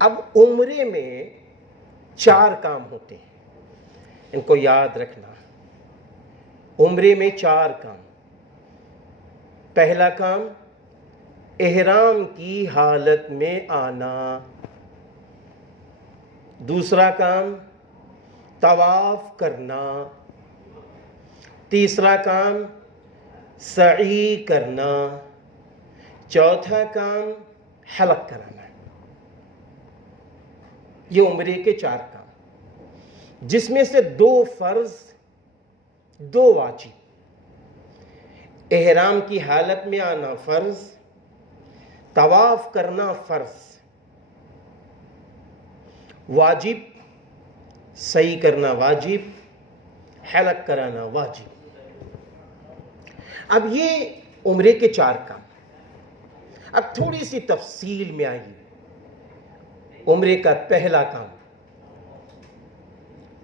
अब उम्रे में 4 काम होते हैं, इनको याद रखना। उम्रे में 4 काम। पहला काम एहराम की हालत में आना। दूसरा काम तवाफ करना। तीसरा काम सई करना। चौथा काम हलक कराना। ये उम्रे के 4 काम, जिसमें से 2 फर्ज, 2 वाजिब। एहराम की हालत में आना फर्ज, तवाफ करना फर्ज, वाजिब सही करना वाजिब, हलक कराना वाजिब। अब ये उम्रे के 4 काम। अब थोड़ी सी तफसील में आइए। उम्रे का पहला काम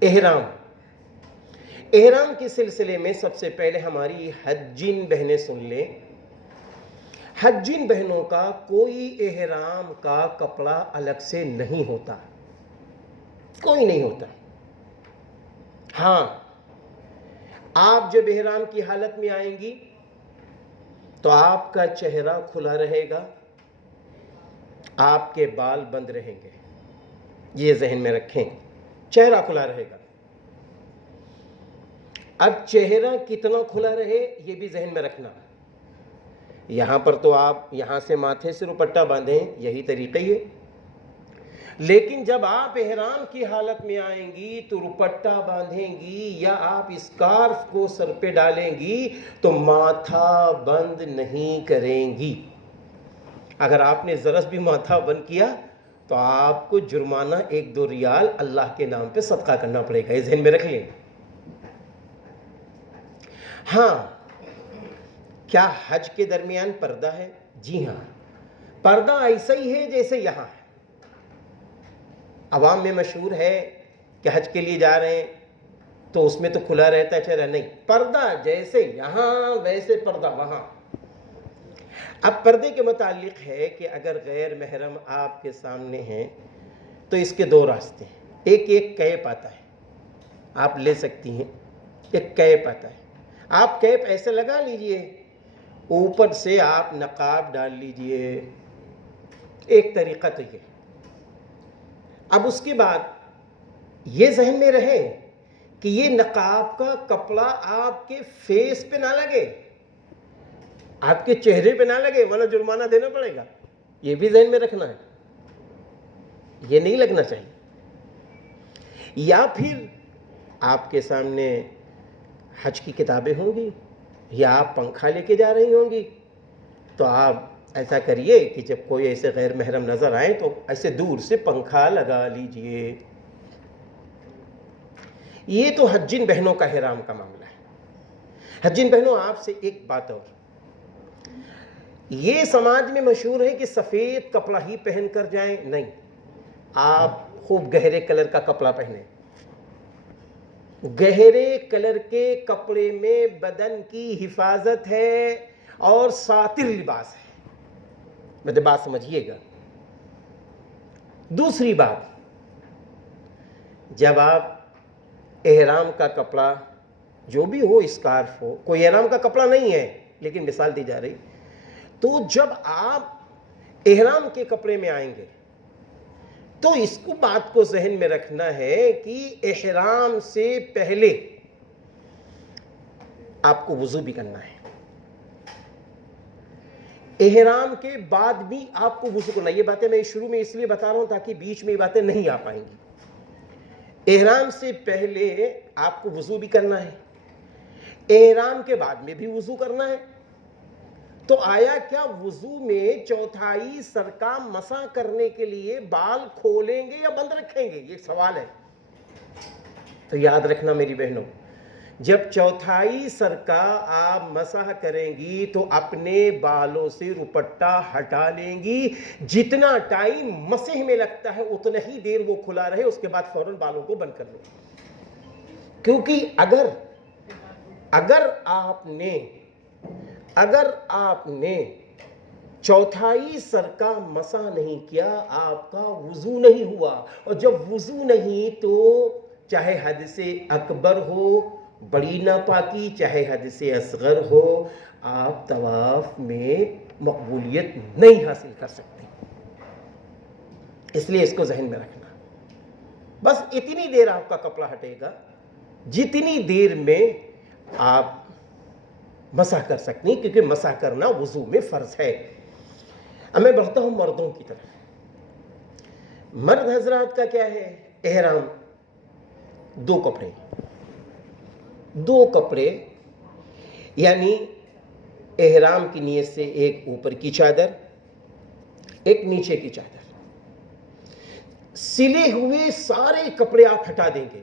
एहराम। एहराम के सिलसिले में सबसे पहले हमारी हज्जिन बहनें सुन लें। हज्जिन बहनों का कोई एहराम का कपड़ा अलग से नहीं होता, कोई नहीं होता। हाँ, आप जब एहराम की हालत में आएंगी तो आपका चेहरा खुला रहेगा, आपके बाल बंद रहेंगे, ये जहन में रखें, चेहरा खुला रहेगा। अब चेहरा कितना खुला रहे ये भी जहन में रखना। यहां पर तो आप यहां से माथे से दुपट्टा बांधें, यही तरीका ही है, लेकिन जब आप एहराम की हालत में आएंगी तो दुपट्टा बांधेंगी या आप स्कार्फ को सर पे डालेंगी तो माथा बंद नहीं करेंगी। अगर आपने जरा भी माथा बंद किया तो आपको जुर्माना 1-2 रियाल अल्लाह के नाम पे सदका करना पड़ेगा, ये ज़हन में रख लें। हाँ, क्या हज के दरमियान पर्दा है? जी हाँ, पर्दा ऐसा ही है जैसे यहाँ है। अवाम में मशहूर है कि हज के लिए जा रहे हैं तो उसमें तो खुला रहता है चेहरा, नहीं, पर्दा जैसे यहाँ वैसे पर्दा वहाँ। अब पर्दे के मुतालिक है कि अगर गैर महरम आपके सामने हैं तो इसके 2 रास्ते हैं। एक कैप आता है, आप ले सकती हैं। एक कैप आता है, आप कैप ऐसे लगा लीजिए, ऊपर से आप नकाब डाल लीजिए, एक तरीका तो ये। अब उसके बाद ये जहन में रहे कि ये नकाब का कपड़ा आपके फेस पे ना लगे, आपके चेहरे पे ना लगे, वरना जुर्माना देना पड़ेगा, ये भी जहन में रखना है, ये नहीं लगना चाहिए। या फिर आपके सामने हज की किताबें होंगी या आप पंखा लेके जा रही होंगी तो आप ऐसा करिए कि जब कोई ऐसे गैर महरम नजर आए तो ऐसे दूर से पंखा लगा लीजिए। ये तो हज्जिन बहनों का एहराम का मामला है। हज्जिन बहनों, आपसे एक बात और, ये समाज में मशहूर है कि सफेद कपड़ा ही पहन कर जाएं, नहीं, आप खूब गहरे कलर का कपड़ा पहने। गहरे कलर के कपड़े में बदन की हिफाजत है और सातिर लिबास है, मेरी बात समझिएगा। दूसरी बात, जब आप एहराम का कपड़ा जो भी हो, स्कार्फ हो, कोई एहराम का कपड़ा नहीं है लेकिन मिसाल दी जा रही, तो जब आप एहराम के कपड़े में आएंगे तो इसको बात को जहन में रखना है कि एहराम से पहले आपको वुजू भी करना है, एहराम के बाद भी आपको वुजू करना। ये बातें मैं शुरू में इसलिए बता रहा हूं ताकि बीच में ये बातें नहीं आ पाएंगी। एहराम से पहले आपको वुजू भी करना है, एहराम के बाद में भी वुजू करना है। तो आया क्या वुजू में चौथाई सर का मसा करने के लिए बाल खोलेंगे या बंद रखेंगे, ये सवाल है। तो याद रखना मेरी बहनों, जब चौथाई सर का आप मसाह करेंगी तो अपने बालों से दुपट्टा हटा लेंगी। जितना टाइम मसह में लगता है उतना ही देर वो खुला रहे, उसके बाद फौरन बालों को बंद कर लो। क्योंकि अगर आपने चौथाई सर का मसा नहीं किया, आपका वुजू नहीं हुआ। और जब वुजू नहीं तो चाहे हद से अकबर हो, बड़ी नापाकी, चाहे हद से असगर हो, आप तवाफ में मकबूलियत नहीं हासिल कर सकते। इसलिए इसको जहन में रखना। बस इतनी देर आपका कपड़ा हटेगा जितनी देर में आप मसा कर सकते हैं, क्योंकि मसा करना वुजू में फर्ज है। अब मैं बढ़ता हूं मर्दों की तरफ। मर्द हजरात का क्या है? एहराम, दो कपड़े, यानी एहराम की नियत से एक ऊपर की चादर, एक नीचे की चादर। सिले हुए सारे कपड़े आप हटा देंगे,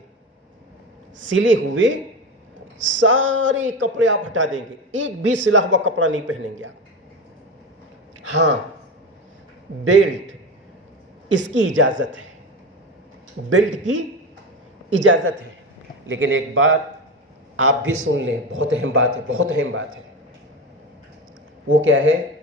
सिले हुए सारे कपड़े आप हटा देंगे, एक भी सिला हुआ कपड़ा नहीं पहनेंगे आप। हाँ, बेल्ट, इसकी इजाजत है, बेल्ट की इजाजत है। लेकिन एक बात आप भी सुन लें, बहुत अहम बात है, बहुत अहम बात है। वो क्या है?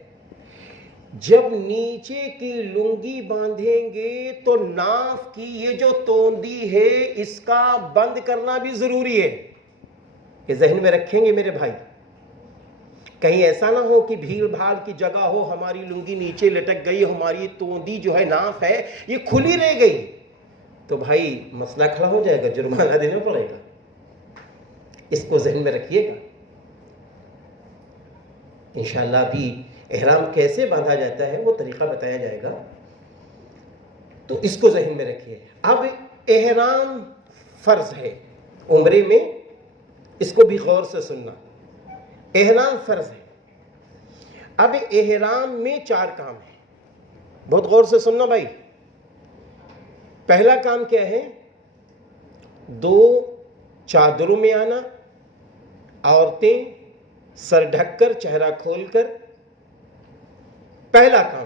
जब नीचे की लुंगी बांधेंगे तो नाफ की ये जो तोंदी है इसका बंद करना भी जरूरी है। ये जहन में रखेंगे मेरे भाई। कहीं ऐसा ना हो कि भीड़ भाड़ की जगह हो, हमारी लुंगी नीचे लटक गई, हमारी तोंदी जो है, नाफ है, ये खुली रह गई, तो भाई मसला खड़ा हो जाएगा, जुर्माना देना पड़ेगा। इसको जहन में रखिएगा। इंशाअल्लाह भी एहराम कैसे बांधा जाता है वो तरीका बताया जाएगा, तो इसको जहन में रखिए। अब एहराम फर्ज है उम्रे में, इसको भी गौर से सुनना। एहराम फर्ज है। अब एहराम में 4 काम है, बहुत गौर से सुनना भाई। पहला काम क्या है? 2 चादरों में आना, औरतें सर ढककर, चेहरा खोलकर, पहला काम।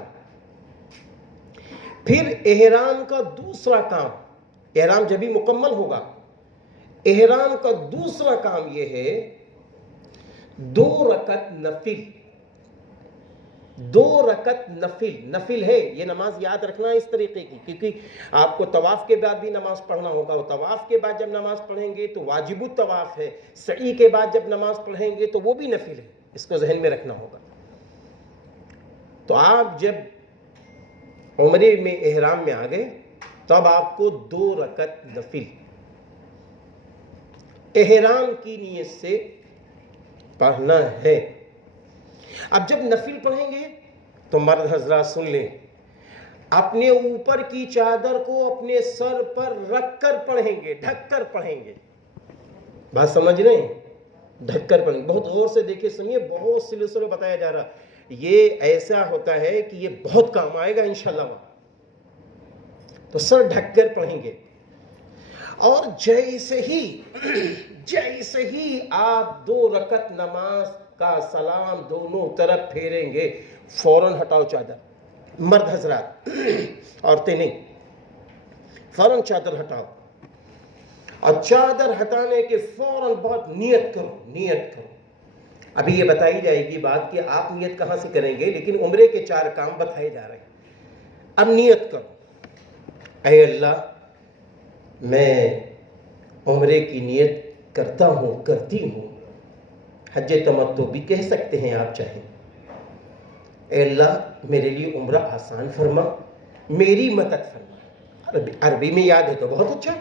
फिर एहराम का दूसरा काम, एहराम जब भी मुकम्मल होगा, एहराम का दूसरा काम यह है 2 रकत नफिल। 2 रकत नफिल, नफिल है ये नमाज, याद रखना इस तरीके की, क्योंकि आपको तवाफ के बाद भी नमाज पढ़ना होगा। और तवाफ के बाद जब नमाज पढ़ेंगे तो वाजिबुत तवाफ है, सई के बाद जब नमाज पढ़ेंगे तो वो भी नफिल है, इसको जहन में रखना होगा। तो आप जब उम्रे में एहराम में आ गए तब आपको 2 रकत नफिल एहराम की नियत से पढ़ना है। अब जब नफिल पढ़ेंगे तो मर्द हजरात सुन लें, अपने ऊपर की चादर को अपने सर पर रखकर पढ़ेंगे, ढककर पढ़ेंगे। बात समझ रहे हैं? ढककर पढ़ेंगे। बहुत गौर से देखिए, सुनिए, बहुत सिलसिले बताया जा रहा। ये ऐसा होता है कि ये बहुत काम आएगा इंशाल्लाह। तो सर ढककर पढ़ेंगे, और जैसे ही आप 2 रकत नमाज का सलाम दोनों तरफ फेरेंगे, फौरन हटाओ चादर। मर्द हजरात, औरतें नहीं, फौरन चादर हटाओ। और चादर हटाने के फौरन बहुत नियत करो। अभी ये बताई जाएगी बात कि आप नियत कहां से करेंगे, लेकिन उम्रे के 4 काम बताए जा रहे हैं। अब नियत करो, ऐ अल्लाह, मैं उम्रे की नियत करता हूं, करती हूं। हज तमत्तु भी कह सकते हैं आप चाहें। ऐ अल्लाह, मेरे लिए उम्रा आसान फरमा, मेरी मदद फरमा। अरबी में याद है तो बहुत अच्छा।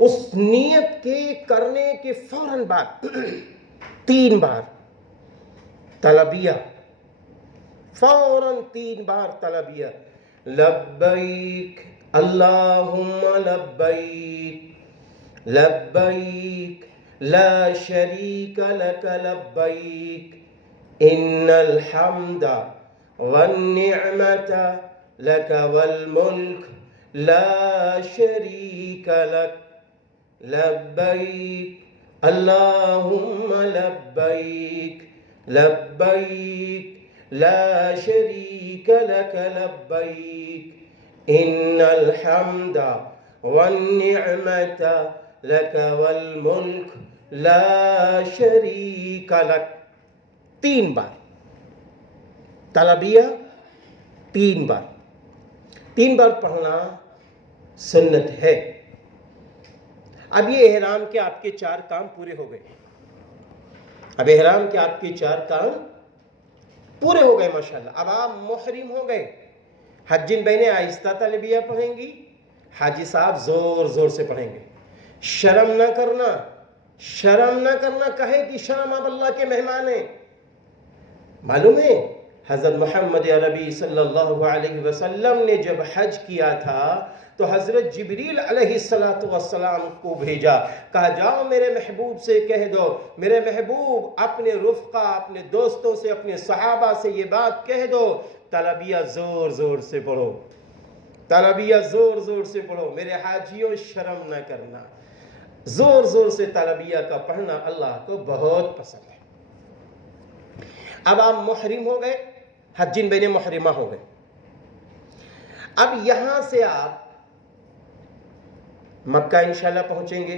उस नियत के करने के फौरन बाद 3 बार तलबिया, फौरन 3 बार तलबिया। लब्बैक अल्लाहुम्मा लब्बैक, लब्बैक ला शरीक लक लब्बैक, इन्नल हम्दा वन निअमता लक वल मुल्क ला शरीक लक, लब्बैक अल्लाहुम्मा लब्बैक, लब्बैक ला शरीक लक लब्बैक, इन्नल हम्दा वन निअमता लक वल मुल्क ला शरीक लक। 3 बार। तलबिया 3 बार पढ़ना सुन्नत है। अब ये एहराम के आपके 4 काम पूरे हो गए। अब एहराम के आपके 4 काम पूरे हो गए माशाल्लाह। अब आप मुहरिम हो गए। हज्जिन बहनें आहिस्ता तलबिया पढ़ेंगी, हाजी साहब जोर जोर से पढ़ेंगे। शर्म ना करना, शर्म ना करना। कहे कि शर्म, आप अल्लाह के मेहमान हैं। मालूम है हज़रत मोहम्मद अरबी सल्लल्लाहु अलैहि वसल्लम ने जब हज किया था तो हज़रत जिब्रील अलैहिस्सलातु वस्सलाम को भेजा, कहा जाओ मेरे महबूब से कह दो, मेरे महबूब अपने रुफ़क़ा, अपने दोस्तों से, अपने सहाबा से ये बात कह दो, तलबिया ज़ोर ज़ोर से पढ़ो, तलबिया ज़ोर ज़ोर से पढ़ो। मेरे हाजियों शर्म न करना। ज़ोर ज़ोर से तलबिया का पढ़ना अल्लाह को बहुत पसंद है। अब आप मुहरिम हो गए, हज्जिन बहनें मुहरिमा हो गए। अब यहां से आप मक्का इंशाल्लाह पहुंचेंगे।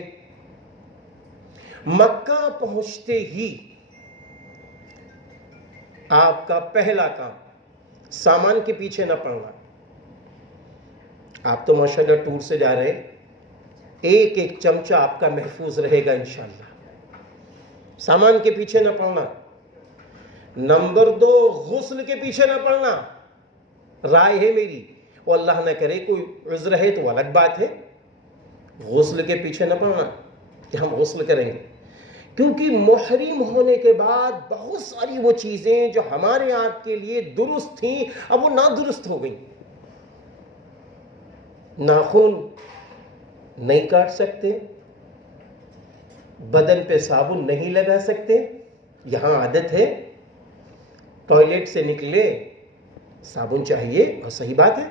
मक्का पहुंचते ही आपका पहला काम सामान के पीछे ना पड़ना। आप तो माशाल्लाह टूर से जा रहे हैं, एक एक चमचा आपका महफूज रहेगा इंशाल्लाह। सामान के पीछे ना पड़ना। नंबर 2, गुस्ल के पीछे ना पड़ना। राय है मेरी, वो अल्लाह न करे कोई उज़्र है तो अलग बात है, गुस्ल के पीछे न पड़ना कि हम गुस्ल करेंगे, क्योंकि मुहरिम होने के बाद बहुत सारी वो चीज़ें जो हमारे आपके लिए दुरुस्त थीं अब वो नादुरुस्त हो गई। नाखून नहीं काट सकते, बदन पे साबुन नहीं लगा सकते। यहाँ आदत है टॉयलेट से निकले साबुन चाहिए और सही बात है,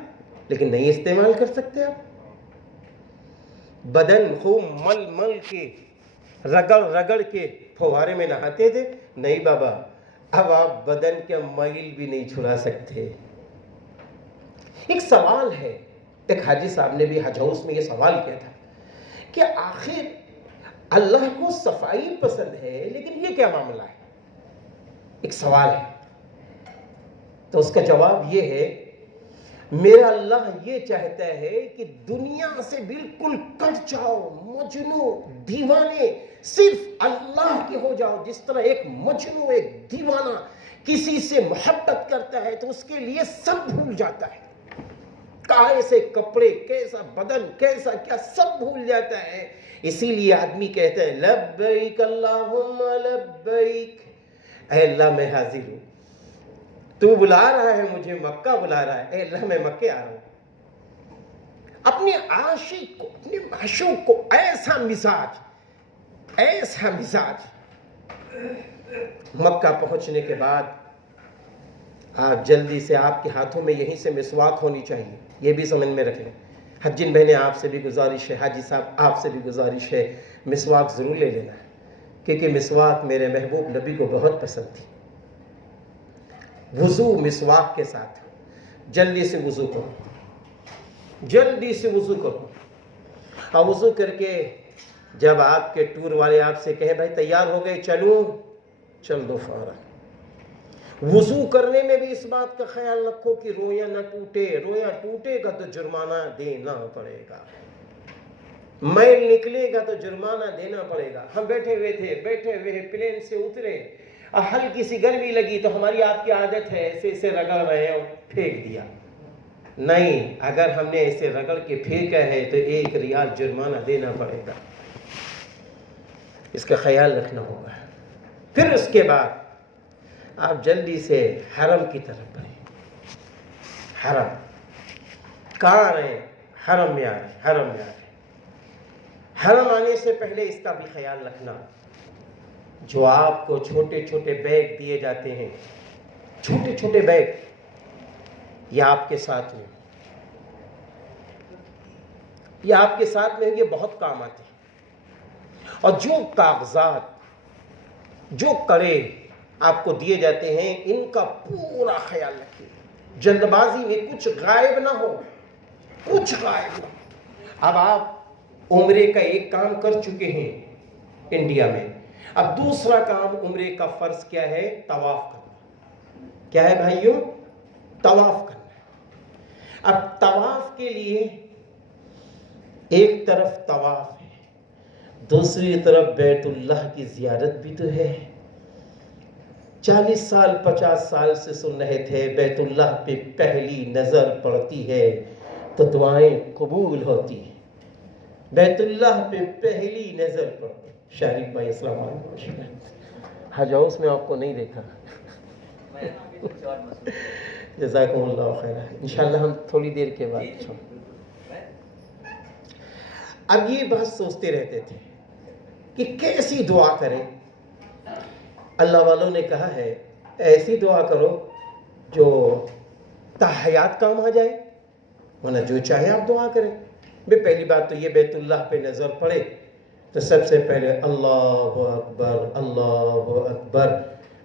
लेकिन नहीं इस्तेमाल कर सकते आप। बदन खूब मल मल के रगड़ रगड़ के फव्वारे में नहाते थे, नहीं बाबा, अब आप बदन के मैल भी नहीं छुड़ा सकते। एक सवाल है, एक हाजी साहब ने भी हज हाउस में ये सवाल किया था कि आखिर अल्लाह को सफाई पसंद है, लेकिन ये क्या मामला है? एक सवाल है। तो उसका जवाब ये है, मेरा अल्लाह ये चाहता है कि दुनिया से बिल्कुल कट जाओ, मजनू दीवाने सिर्फ अल्लाह के हो जाओ। जिस तरह एक मजनू, एक दीवाना किसी से मोहब्बत करता है तो उसके लिए सब भूल जाता है, कैसे कपड़े, कैसा बदन, कैसा क्या, सब भूल जाता है। इसीलिए आदमी कहता है लब्बैक अल्लाहुम्मा लब्बैक, ऐ अल्लाह मैं हाजिर हूं, तू बुला रहा है मुझे, मक्का बुला रहा है, अल्लाह मैं मक्के आ रहा हूं। अपने आशिक को, अपने माशूक को ऐसा मिजाज, ऐसा मिजाज। मक्का पहुंचने के बाद आप जल्दी से, आपके हाथों में यहीं से मिसवाक होनी चाहिए, ये भी समझ में रख लें। हज्जिन बहनें आपसे भी गुजारिश है, हाजी साहब आपसे भी गुजारिश है, मिसवाक ज़रूर ले लेना है, क्योंकि मिसवाक मेरे महबूब नबी को बहुत पसंद थी। वुज़ू मिसवाक के साथ, जल्दी से वुज़ू करो, जल्दी से वुज़ू करो। और वुज़ू करके जब आपके टूर वाले आपसे कहें भाई तैयार हो गए चलूं, चल दो फौरन। वुज़ू करने में भी इस बात का ख्याल रखो कि रोया ना टूटे, रोया टूटेगा तो जुर्माना देना पड़ेगा, मैल निकलेगा तो जुर्माना देना पड़ेगा। हम बैठे हुए प्लेन से उतरे, हल्की सी गर्मी लगी तो हमारी आपकी आदत है ऐसे ऐसे रगड़ रहे हैं और फेंक दिया। नहीं, अगर हमने ऐसे रगड़ के फेंका है तो 1 रियाल जुर्माना देना पड़ेगा, इसका ख्याल रखना होगा। फिर उसके बाद आप जल्दी से हरम की तरफ बढ़े। हरम कहाँ आ रहे हैं? हरम में आ रहे हैं, हरम में आ रहे हैं। हरम आने से पहले इसका भी ख्याल रखना, जो आपको छोटे छोटे बैग दिए जाते हैं, छोटे छोटे बैग, ये आपके साथ में, ये आपके साथ में, ये बहुत काम आते हैं। और जो कागजात, जो कड़े आपको दिए जाते हैं, इनका पूरा ख्याल रखिए, जल्दबाजी में कुछ गायब ना हो, कुछ गायब ना हो। अब आप उम्रे का एक काम कर चुके हैं इंडिया में, अब दूसरा काम उम्रे का फर्ज क्या है? तवाफ करना। क्या है भाइयों? तवाफ करना है। अब तवाफ के लिए एक तरफ तवाफ है, दूसरी तरफ बैतुल्लाह की ज़ियारत भी तो है। 40 साल 50 साल से सुन रहे थे बैतुल्लाह पे पहली नज़र पड़ती है तो दुआएं कबूल होती हैं। बैतुल्लाह पे पहली नज़र पड़ती। शारिक भाई अस्सलाम वालेकुम। हज हाउस में आपको नहीं देखा। जज़ाकुमुल्लाह खैर। इंशाल्लाह हम थोड़ी देर के बाद। अब ये बात सोचते रहते थे कि कैसी दुआ करें। अल्लाह वालों ने कहा है ऐसी दुआ करो जो ताहयात काम आ जाए, वरना जो चाहे आप दुआ करें। भाई पहली बात तो ये बैतुल्लाह पे नज़र पड़े तो सबसे पहले अल्लाहु अकबर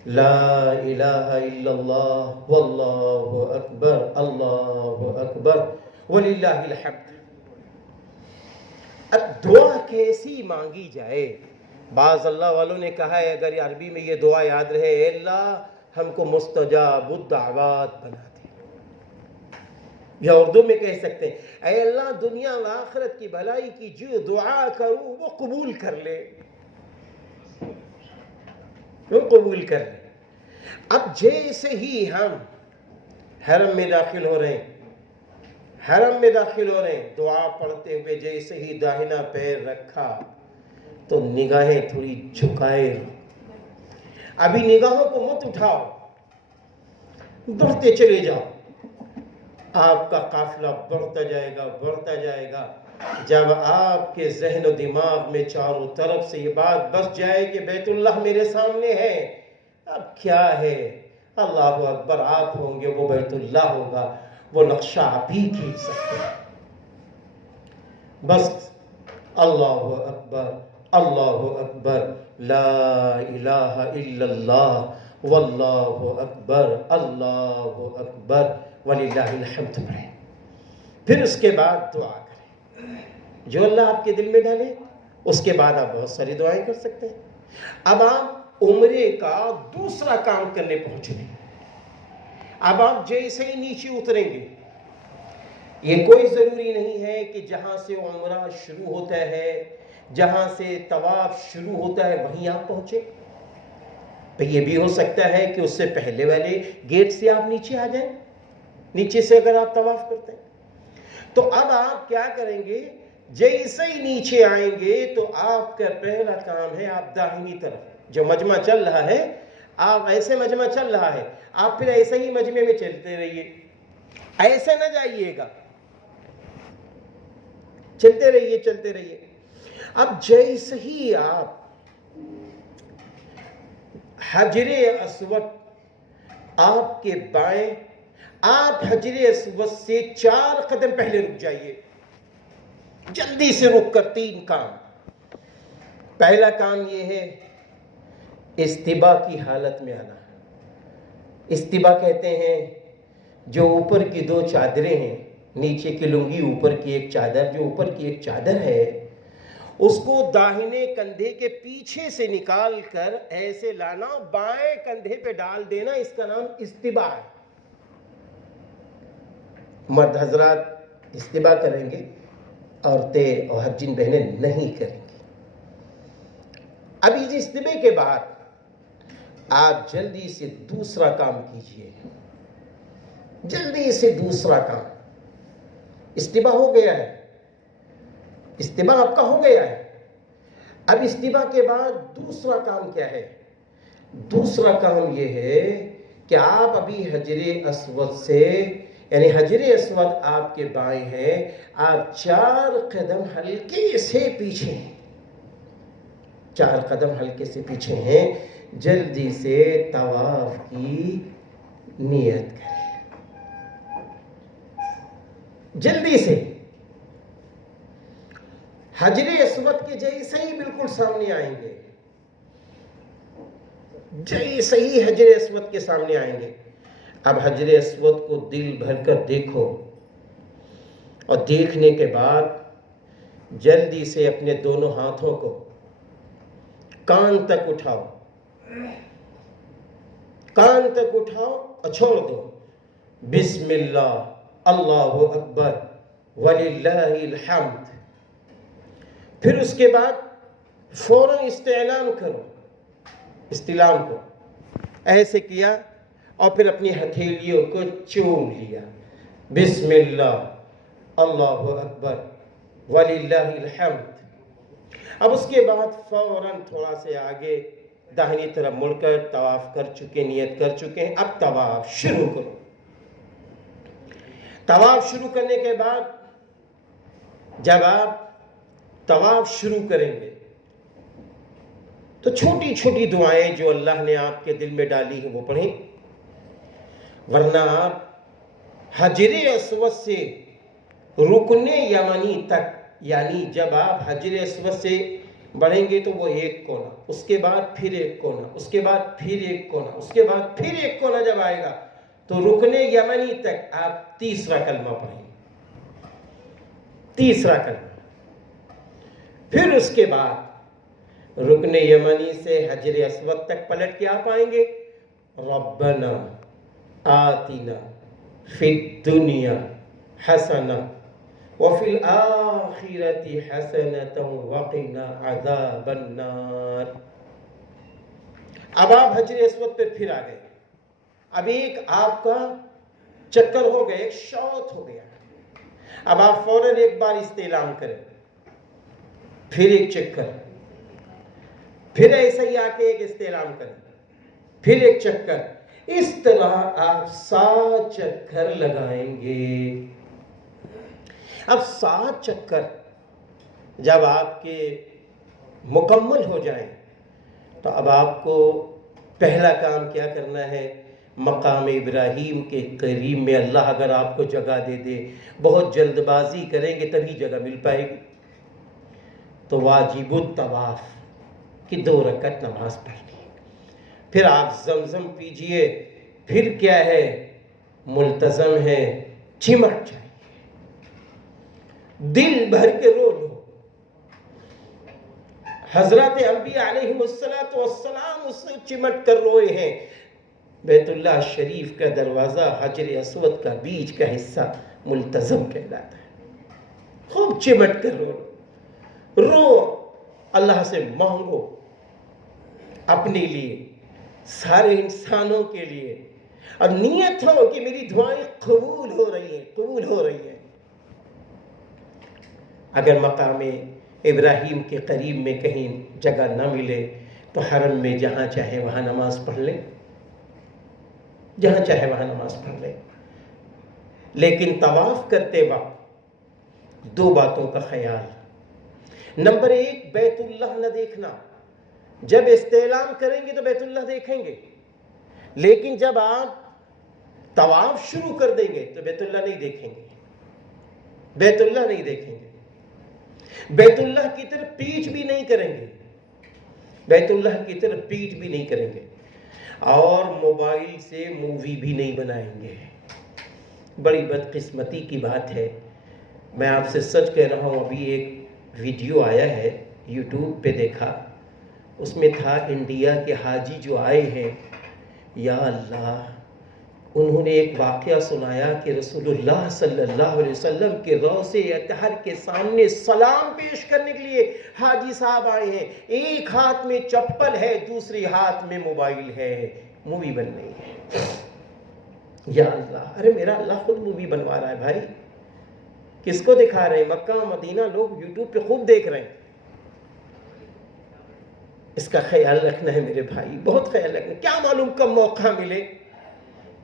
ला इलाहा इल्लल्लाह वल्लाहु अकबर अल्लाहु अकबर वलिल्लाहिल हम्द। अब दुआ कैसी मांगी जाए? बाज़ अल्लाह वालों ने कहा है अगर अरबी में ये दुआ याद रहे, अल्लाह हमको मुस्तजाबुद दावत बना दे, या उर्दू में कह सकते हैं ऐ अल्लाह दुनिया व आखिरत की भलाई की जो दुआ करूं वो कबूल कर ले, वो कबूल कर ले। अब जैसे ही हम हरम में दाखिल हो रहे हैं, हरम में दाखिल हो रहे हैं, दुआ पढ़ते हुए जैसे ही दाहिना पैर रखा तो निगाहें थोड़ी झुकाए। अभी निगाहों को मत उठाओ, बढ़ते चले जाओ। आपका काफिला बढ़ता जाएगा, बढ़ता जाएगा। जब आपके ज़हन और दिमाग में चारों तरफ से ये बात बस जाए कि बैतुल्लाह मेरे सामने है, अब क्या है, अल्लाहु अकबर आप होंगे, वो बैतुल्लाह होगा, वो नक्शा आप ही खींच सकते हैं। बस अल्लाहु अकबर ला इलाहा इल्लल्लाह वल्लाहु अकबर अल्लाहु अकबर वलिल्लाहिल हम्द पढ़ें। फिर उसके बाद दुआ करें जो अल्लाह आपके दिल में डाले। उसके बाद आप बहुत सारी दुआएं कर सकते हैं। अब आप उम्रे का दूसरा काम करने पहुंचे। अब आप जैसे ही नीचे उतरेंगे, ये कोई ज़रूरी नहीं है कि जहां से उम्रा शुरू होता है, जहां से तवाफ शुरू होता है वहीं आप पहुंचे। तो ये भी हो सकता है कि उससे पहले वाले गेट से आप नीचे आ जाएं, नीचे से अगर आप तवाफ करते हैं। तो अब आप क्या करेंगे, जैसे ही नीचे आएंगे तो आपका पहला काम है आप दाहिनी तरफ जो मजमा चल रहा है, आप ऐसे मजमा चल रहा है, आप फिर ऐसे ही मजमे में चलते रहिए, ऐसे न जाइएगा, चलते रहिए चलते रहिए। अब जैसे ही आप हजरे अस्वद आपके बाएं, आप हजरे अस्वद से 4 कदम पहले रुक जाइए। जल्दी से रुक कर 3 काम। पहला काम यह है इस्तिबा की हालत में आना। इस्तिबा कहते हैं जो ऊपर की 2 चादरें हैं, नीचे की लुंगी, ऊपर की एक चादर, जो ऊपर की एक चादर है उसको दाहिने कंधे के पीछे से निकाल कर ऐसे लाना, बाएं कंधे पे डाल देना, इसका नाम इस्तिबा है। मर्द हजरात इस्तिबा करेंगे, औरतें और हज्जिन बहनें नहीं करेंगी। अब इस इस्तिबे के बाद आप जल्दी से दूसरा काम कीजिए, जल्दी से दूसरा काम। इस्तिबा हो गया है, इस्तिबा आपका हो गया है। अब इस्तिबा के बाद दूसरा काम क्या है? दूसरा काम यह है कि आप अभी हजरे अस्वद से, यानी हजरे अस्वद आपके बाएं हैं, आप 4 कदम हल्के से पीछे हैं, 4 कदम हल्के से पीछे हैं। जल्दी से तवाफ की नियत करें, जल्दी से। हजरे अस्वद के जैसे ही बिल्कुल सामने आएंगे, जैसे ही हजरे अस्वद के सामने आएंगे, अब हजरे अस्वद को दिल भर कर देखो और देखने के बाद जल्दी से अपने दोनों हाथों को कान तक उठाओ, कान तक उठाओ और छोड़ दो। बिस्मिल्लाह, अल्लाहु अकबर, वलिल्लाहिल हम्द। फिर उसके बाद फौरन इस्तिलाम करो, इस्तिलाम करो, ऐसे किया और फिर अपनी हथेलियों को चूम लिया। बिस्मिल्लाह, अल्लाहु अकबर, वलिल्लाहिल हम्द। अब उसके बाद फौरन थोड़ा से आगे दाहिनी तरफ मुड़कर तवाफ कर चुके, नियत कर चुके हैं, अब तवाफ शुरू करो। तवाफ शुरू करने के बाद जब आप तवाफ शुरू करेंगे तो छोटी छोटी दुआएं जो अल्लाह ने आपके दिल में डाली हैं वो पढ़ें, वरना आप हजरे अस्वद से रुकने यमनी तक, यानी जब आप हजरे अस्वद से बढ़ेंगे तो वो एक कोना, उसके बाद फिर एक कोना, उसके बाद फिर एक कोना, उसके बाद फिर एक कोना जब आएगा तो रुकने यमनी तक आप तीसरा कलमा पढ़ेंगे, तीसरा कलमा। फिर उसके बाद रुकने यमनी से हजरे अस्वद तक पलट के आप आएंगे, रब्बना आतिना फिद दुनिया हसना व फिल आखिरति हसनतन वक़िना अज़ाबन नार। अब आप हजरे अस्वद पे फिर आ गए। अब एक आपका चक्कर हो गया, एक शौत हो गया। अब आप फौरन एक बार इस्तेलाम करें, फिर एक चक्कर, फिर ऐसे ही आके एक इस्तेलाम करें, फिर एक चक्कर। इस तरह आप 7 चक्कर लगाएंगे। अब 7 चक्कर जब आपके मुकम्मल हो जाएं तो अब आपको पहला काम क्या करना है, मकाम इब्राहीम के करीब में अल्लाह अगर आपको जगह दे दे, बहुत जल्दबाजी करेंगे तभी जगह मिल पाएगी, तो वाजिबुत तवाफ की 2 रकअत नमाज पढ़नी। फिर आप जमजम पीजिए, फिर क्या है, मुल्तज़म है, चिमट जाइए, दिल भर के रो लो। हजरत अंबिया अलैहिमुस्सलातु वस्सलाम उससे चिमट कर रोए हैं। बैतुल्लाह शरीफ का दरवाज़ा हजर अस्वद का बीच का हिस्सा मुल्तज़म कहलाता है। खूब चिमट कर रो, अल्लाह से मांगो, अपने लिए, सारे इंसानों के लिए, और नियत हो कि मेरी दुआएं कबूल हो रही हैं, कबूल हो रही हैं। अगर मकाम इब्राहीम के करीब में कहीं जगह न मिले तो हरम में जहाँ चाहे वहाँ नमाज पढ़ लें, जहाँ चाहे वहाँ नमाज पढ़ लें। लेकिन तवाफ करते वक्त 2 बातों का ख्याल। नंबर 1, बैतुल्लाह न देखना। जब इस्तेलाम करेंगे तो बैतुल्लाह देखेंगे, लेकिन जब आप तवाफ शुरू कर देंगे तो बैतुल्लाह नहीं देखेंगे, बैतुल्लाह नहीं देखेंगे। बैतुल्लाह की तरफ पीठ भी नहीं करेंगे, बैतुल्लाह की तरफ पीठ भी नहीं करेंगे, और मोबाइल से मूवी भी नहीं बनाएंगे। बड़ी बदकिस्मती की बात है, मैं आपसे सच कह रहा हूँ। अभी एक वीडियो आया है, यूट्यूब पे देखा, उसमें था इंडिया के हाजी जो आए हैं, या अल्लाह, उन्होंने एक वाक़या सुनाया कि रसूलुल्लाह सल्लल्लाहु अलैहि वसल्लम के रौज़े अतहर के सामने सलाम पेश करने के लिए हाजी साहब आए हैं। एक हाथ में चप्पल है, दूसरे हाथ में मोबाइल है, मूवी बन रही है। या अल्लाह, अरे मेरा अल्लाह खुद मूवी बनवा रहा है भाई, किसको दिखा रहे हैं? मक्का मदीना लोग यूट्यूब पे खूब देख रहे हैं। इसका ख्याल रखना है मेरे भाई, बहुत ख्याल रखना। क्या मालूम कब मौका मिले,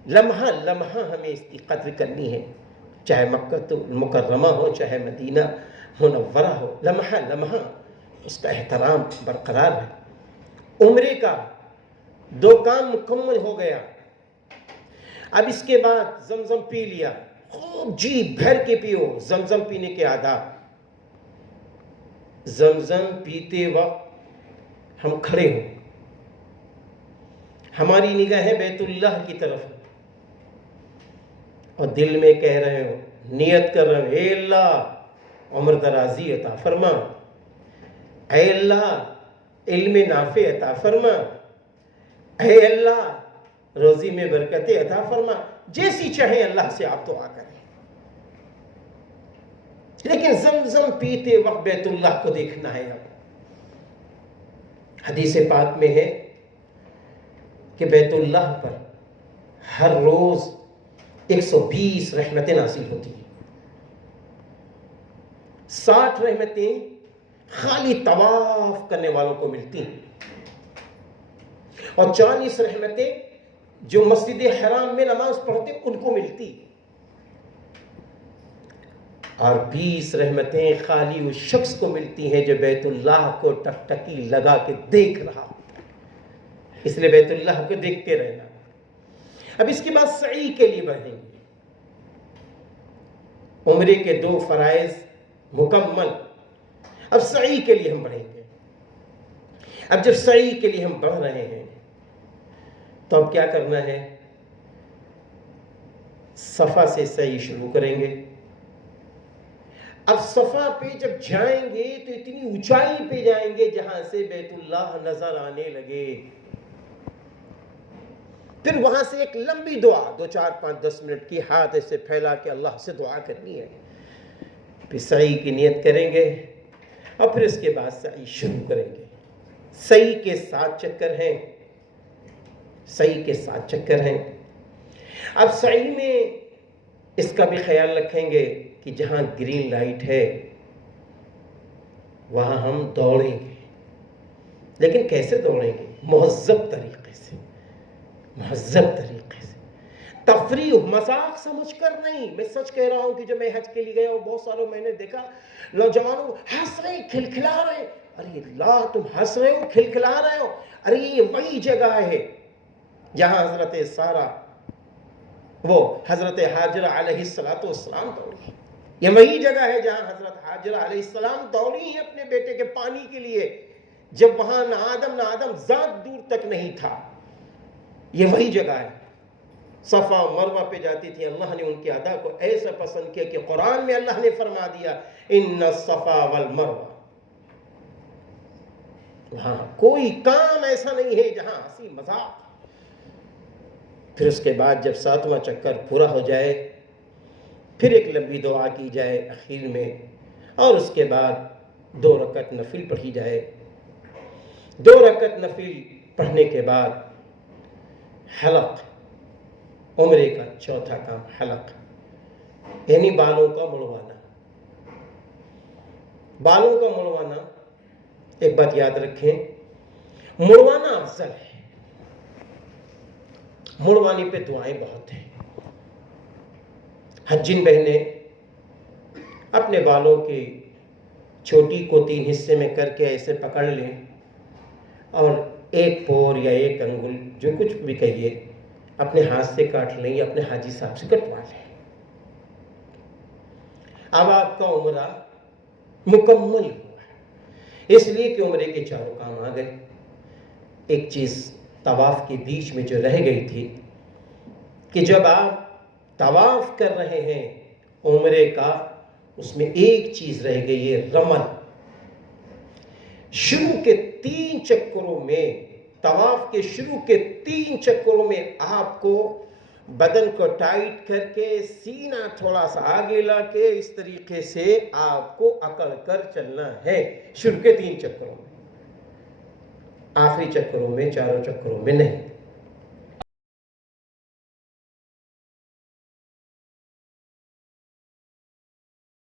लम्हा लम्हा हमें इसकी कद्र करनी है, चाहे मक्का तो मुकर्रमा हो, चाहे मदीना मुनव्वरा हो, लम्हा लम्हा उसका एहतराम बरकरार है। उम्रे का 2 काम मुकम्मल हो गया। अब इसके बाद जमजम पी लिया, खूब जी भर के पियो। जमजम पीने के आदाब, जमजम पीते वक्त हम खड़े हों, हमारी निगाहें बैतुल्लाह की तरफ, और दिल में कह रहे हो, नियत कर रहे हो, ए अल्लाह उम्र दराजी अता फरमा, ए अल्लाह इल्म नाफे अता फरमा, ए अल्लाह रोजी में बरकतें अता फरमा, जैसी चाहे अल्लाह से आप दुआ करें। लेकिन ज़मज़म पीते वक्त बैतुल्लाह को देखना है। अब हदीस पाक में है कि बैतुल्लाह पर हर रोज 120 रहमतें नाज़िल होती हैं। 60 रहमतें खाली तवाफ करने वालों को मिलती हैं और 40 रहमतें जो मस्जिद हराम में नमाज पढ़ते उनको मिलती, और 20 रहमतें खाली उस शख्स को मिलती हैं जो बैतुल्लाह को टकटकी लगा के देख रहा होता है। इसलिए बैतुल्लाह को देखते रहना। अब इसके बाद सई के लिए बढ़ेंगे। उम्रे के 2 फराइज मुकम्मल, अब सई के लिए हम बढ़ेंगे। अब जब सई के लिए हम बढ़ रहे हैं तो अब क्या करना है? सफा से सई शुरू करेंगे। अब सफा पे जब जाएंगे तो इतनी ऊंचाई पे जाएंगे जहां से बैतुल्लाह नजर आने लगे। फिर वहां से एक लंबी दुआ 2, 4, 5, 10 मिनट की हाथ ऐसे फैला के अल्लाह से दुआ करनी है। फिर सई की नियत करेंगे और फिर इसके बाद सई शुरू करेंगे। सई के 7 चक्कर हैं, सई के 7 चक्कर हैं। अब सई में इसका भी ख्याल रखेंगे कि जहां ग्रीन लाइट है वहां हम दौड़ेंगे, लेकिन कैसे दौड़ेंगे? मुहज़्ज़ब तरीके से, मुहज़्ज़ब तरीके से, तफरीह मजाक समझकर नहीं। मैं सच कह रहा हूं कि जब मैं हज के लिए गया और बहुत सालों मैंने देखा नौजवानों हंस रहे, खिलखिला रहे। अरे अल्लाह, तुम हंस रहे हो, खिलखिला रहे हो, अरे ये वही जगह है जहां हजरत सारा, वो हजरत हाजरा अलैहिस्सलातु वस्सलाम दौड़ी। ये वही जगह है जहां हजरत हाजरा अलैहिस्सलाम दौड़ी हैं अपने बेटे के पानी के लिए, जब वहां ना आदम ज़ात दूर तक नहीं था। ये वही जगह है। सफ़ा मरवा पे जाती थी। अल्लाह ने उनके अदा को ऐसा पसंद किया कि कुरान में अल्लाह ने फरमा दिया, इन्ना सफ़ा वल मरवा। वहां कोई काम ऐसा नहीं है जहां हंसी मजाक। फिर उसके बाद जब 7वां चक्कर पूरा हो जाए फिर एक लंबी दुआ की जाए आखिर में, और उसके बाद 2 रकत नफिल पढ़ी जाए। 2 रकत नफिल पढ़ने के बाद हलक, उम्रे का चौथा काम हलक, यानी बालों का मुड़वाना। बालों का मुड़वाना, एक बात याद रखें, मुड़वाना अफजल है। मुड़वाने पे दुआएं बहुत हैं। हज्जिन बहनें अपने बालों की छोटी को 3 हिस्से में करके ऐसे पकड़ लें और एक पोर या एक अंगुल, जो कुछ भी कहिए, अपने हाथ से काट लें या अपने हाजी साहब से कटवा लें। अब आपका उम्रा मुकम्मल हुआ, इसलिए कि उम्रे के 4 काम आ गए। एक चीज़ तवाफ के बीच में जो रह गई थी कि जब आप तवाफ कर रहे हैं उम्रे का, उसमें एक चीज रह गई है, रमल। शुरू के 3 चक्करों में, तवाफ के शुरू के 3 चक्करों में आपको बदन को टाइट करके सीना थोड़ा सा आगे लाके इस तरीके से आपको अकड़ कर चलना है। शुरू के 3 चक्करों में, आखिरी चक्करों में, 4 चक्करों में नहीं।